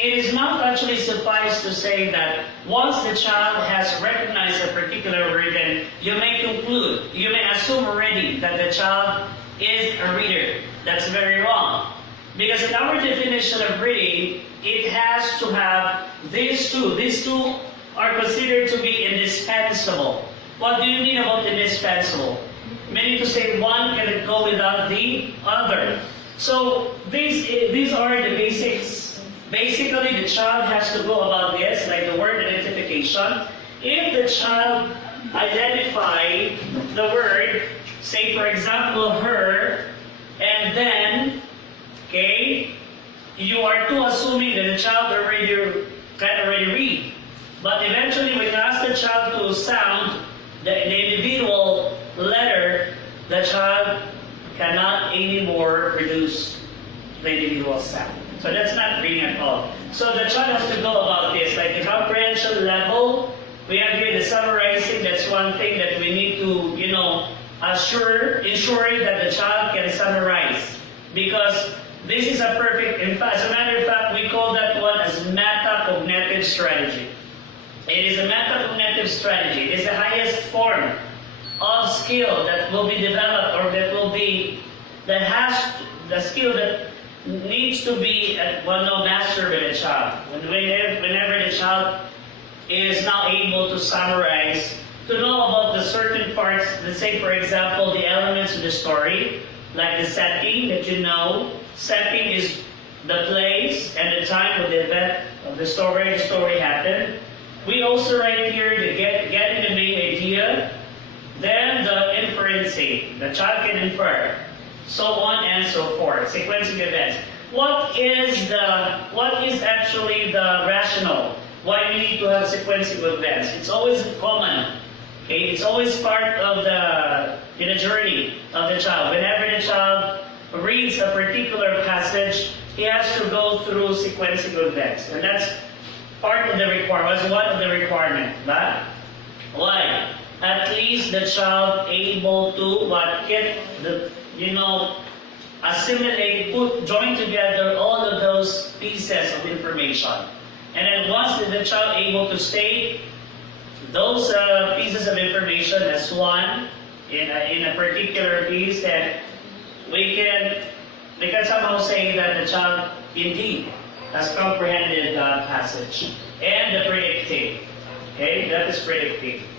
it is not actually suffice to say that once the child has recognized a particular word, then you may conclude, you may assume already that the child is a reader. That's very wrong. Because in our definition of reading, it has to have these two. These two are considered to be indispensable. What do you mean about indispensable? Meaning to say one cannot go without the other. So these are the basics. Basically, the child has to go about this, like the word identification. If the child identify the word, say for example, her, and then, okay, you are too assuming that the child can already read. But eventually, when you ask the child to sound the individual letter, the child cannot anymore produce the individual sound. So that's not reading at all. So the child has to go about this, like the comprehension level. We agree the summarizing, that's one thing that we need to, ensuring that the child can summarize. Because this is a perfect, as a matter of fact, we call that one as metacognitive strategy. It is a metacognitive strategy. It is the highest form of skill that will be developed, or that has the skill that needs to be mastered by the child. Whenever the child is now able to summarize, to know about the certain parts, let's say for example, the elements of the story, like the setting that you know. Setting is the place and the time of the event of the story happened. We also write here the getting the main idea, then the inferencing, the child can infer, so on and so forth, sequencing events. What is actually the rationale? Why we need to have sequencing events? It's always common. Okay? It's always part of the journey of the child. Whenever the child reads a particular passage, he has to go through sequencing events. And that's part of the requirement, one of the requirements. But why? At least the child able to get the, assimilate, join together all of those pieces of information. And then once the child able to state those pieces of information as one in a particular piece, then we can somehow say that the child indeed has comprehended the passage. And the predicting. Okay, that is predicting.